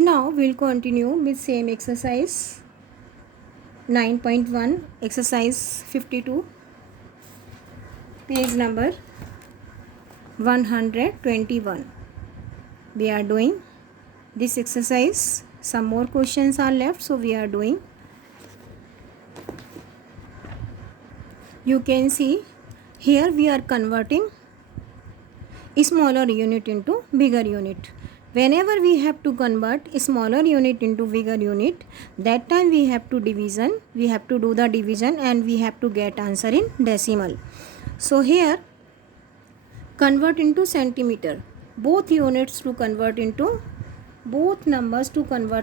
Now we'll continue with same exercise 9.1 exercise 52 page number 121. We are doing this exercise. Some more questions are left, so we are doing. You can see here we are converting a smaller unit into bigger unit. Whenever we have to convert a smaller unit into bigger unit, that time we have to do the division and we have to get answer in decimal. So here convert into centimeter. Both numbers to convert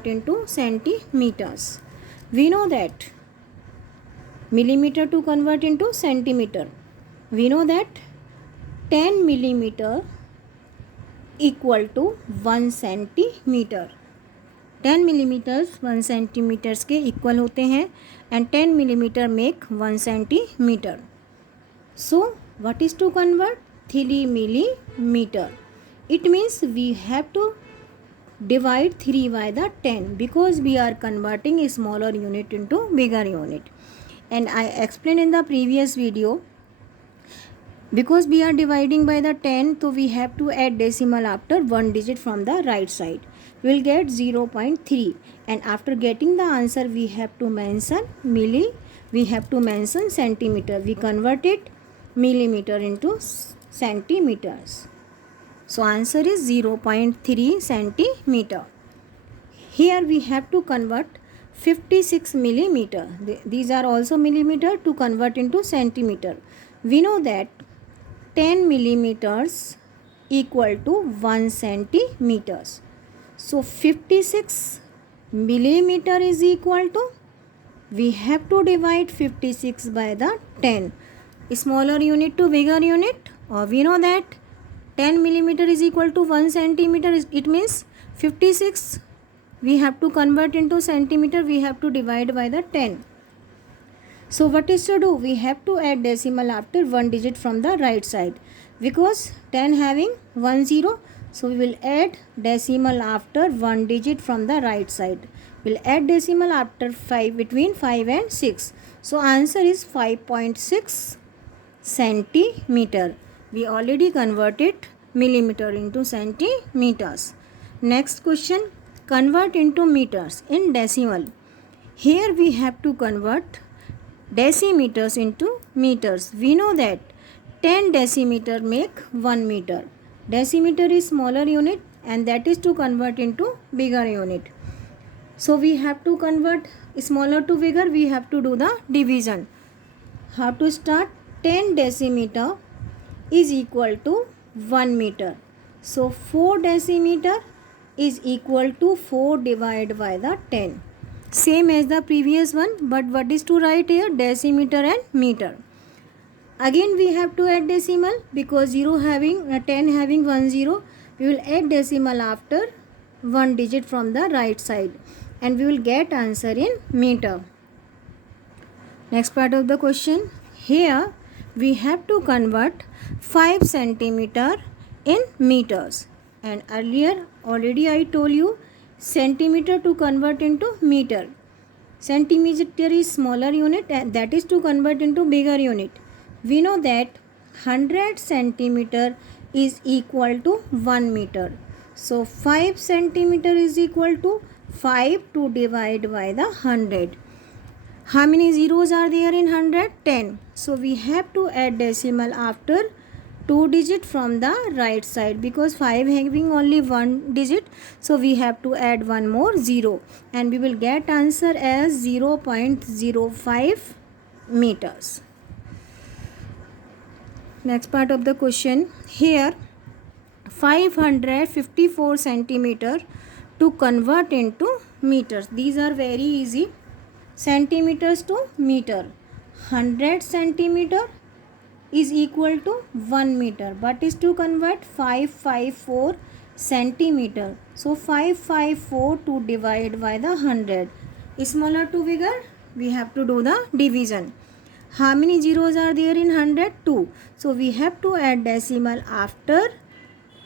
into centimeters. We know that millimeter to convert into centimeter. We know that 10 millimeter equal to 1 centimeter. 10 millimeters 1 centimeters के equal होते हैं and 10 millimeter make 1 centimeter. So what is to convert? 3 millimeter. It means we have to divide 3 by the 10 because we are converting a smaller unit into bigger unit. And I explained in the previous video, because we are dividing by the 10, so we have to add decimal after one digit from the right side. We will get 0.3, and after getting the answer we have to mention centimeter. We converted millimeter into centimeters. So answer is 0.3 centimeter. Here we have to convert 56 millimeter. These are also millimeter to convert into centimeter. We know that 10 millimeters equal to 1 centimeters. So 56 millimeter is equal to, we have to divide 56 by the 10. Smaller unit to bigger unit, or we know that 10 millimeter is equal to 1 centimeter. It means 56 we have to convert into centimeter, we have to divide by the 10. So what is to do? We have to add decimal after one digit from the right side, because 10 having 1 0, so we will add decimal after one digit from the right side. We'll add decimal after 5, between 5 and 6. So answer is 5.6 centimeter. We already converted millimeter into centimeters. Next question, convert into meters in decimal. Here we have to convert decimeters into meters. We know that 10 decimeter make 1 meter. Decimeter is smaller unit and that is to convert into bigger unit. So we have to convert smaller to bigger, we have to do the division. How to start? 10 decimeter is equal to 1 meter. So 4 decimeter is equal to 4 divided by the 10. Same as the previous one, but what is to write here? Decimeter and meter. Again we have to add decimal, because 10 having 1 0, we will add decimal after one digit from the right side and we will get answer in meter. Next part of the question, here we have to convert 5 centimeter in meters, and earlier already I told you centimeter to convert into meter. Centimeter is smaller unit and that is to convert into bigger unit. We know that 100 centimeter is equal to 1 meter. So 5 centimeter is equal to 5 to divide by the 100. How many zeros are there in 100? 10. So we have to add decimal after 2 digit from the right side, because 5 having only 1 digit, so we have to add one more 0 and we will get answer as 0.05 meters. Next part of the question, here 554 centimeter to convert into meters. These are very easy. Centimeters to meter. 100 centimeter is equal to 1 meter, but is to convert 554 centimeter. So 554 to divide by the 100. Smaller to bigger, we have to do the division. How many zeros are there in 100? 2. So we have to add decimal after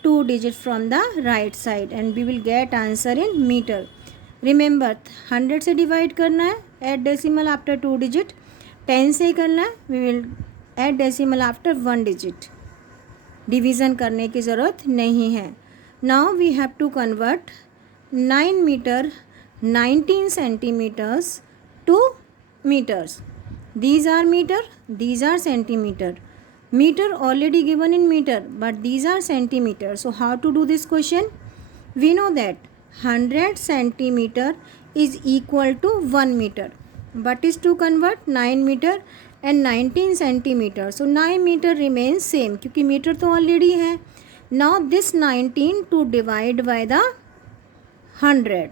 2 digit from the right side and we will get answer in meter. Remember 100 से divide करना है, add decimal after 2 digit. 10 से करना है, we will add decimal after 1 digit. Division करने की ज़रूरत नहीं है. Now we have to convert 9 meter 19 centimeters to meters. These are meter, these are centimeter. Meter already given in meter, but these are centimeter. So how to do this question? We know that 100 centimeter is equal to 1 meter. But is to convert 9 meter and 19 centimeter. So 9 meter remains same क्योंकि meter तो already है. Now this 19 to divide by the 100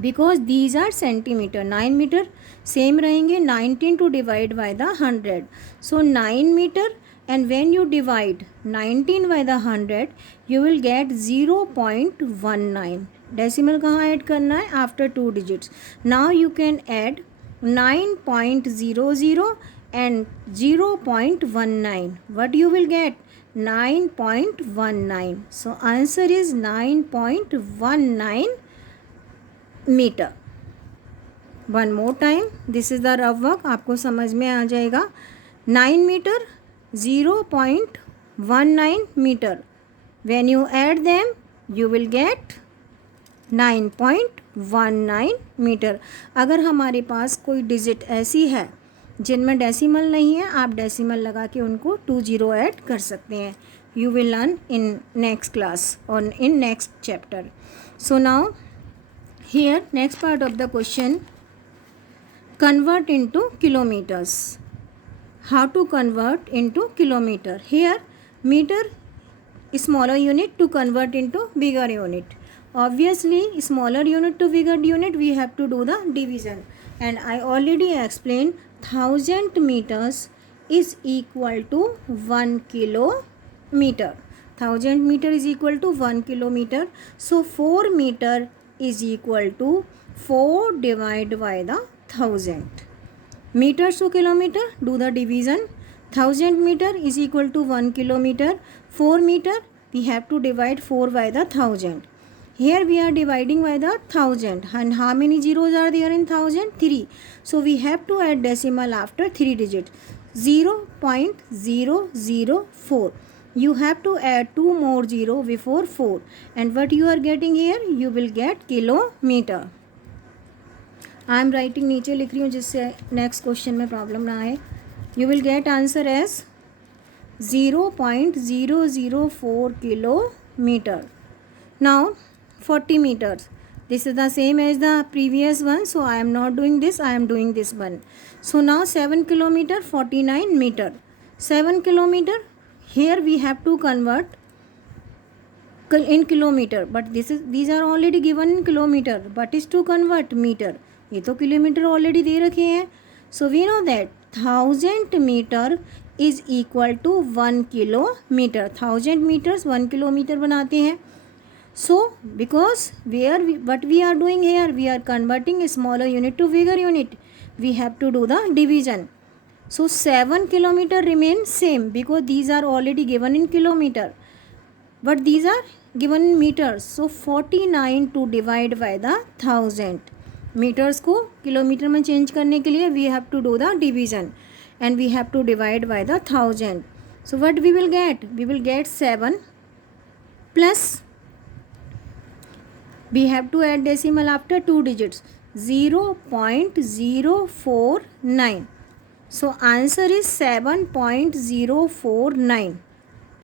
because these are centimeter. 9 meter same रहेंगे. 19 to divide by the 100. So 9 meter and when you divide 19 by the 100 you will get 0.19. Decimal कहाँ add करना है? After 2 digits. Now you can add 9.00 and 0.19. What you will get? 9.19. So answer is 9.19 meter. One more time. This is the rough work. आपको समझ में आ जाएगा. 9 meter 0.19 meter. When you add them you will get 9.19 metre. अगर हमारे पास कोई digit ऐसी है जिनमें डेसिमल नहीं है, आप डेसिमल लगा के उनको 20 ऐड कर सकते हैं. You will learn in next class और in next chapter. So now here next part of the question, convert into kilometers. How to convert into kilometer? Here meter smaller unit to convert into bigger unit. Obviously smaller unit to bigger unit we have to do the division, and I already explained 1000 meters is equal to 1 kilometer. 1000 meter is equal to 1 kilometer. So 4 meter is equal to 4 divided by the 1000. Meters to kilometer, do the division. 1000 meter is equal to 1 kilometer. 4 meter we have to divide 4 by the 1000. Here we are dividing by the 1000 and how many zeros are there in 1000? 3. So we have to add decimal after 3 digits. 0.004. You have to add 2 more 0 before 4, and what you are getting here? You will get kilometer. I am writing नीचे लिख रही हूँ जिससे next question में problem ना आए. You will get answer as 0.004 kilometer. Now 40 meters. This is the same as the previous one, so I am not doing this, I am doing this one. So now 7 kilometer 49 meter. 7 kilometer, here we have to convert in kilometer, but these are already given in kilometer, but is to convert meter. ये तो kilometre already दे रखे हैं. So we know that 1000 meter is equal to 1 kilometer. 1000 meters 1 kilometer बनाते हैं. So because what we are doing here, we are converting a smaller unit to bigger unit. We have to do the division. So 7 kilometer remain same because these are already given in kilometer, but these are given in meters. So 49 to divide by the 1000. Metres को kilometre में change करने के लिए we have to do the division and we have to divide by the 1000. So what we will get? We will get 7 plus we have to add decimal after 2 digits, 0.049. So answer is 7.049.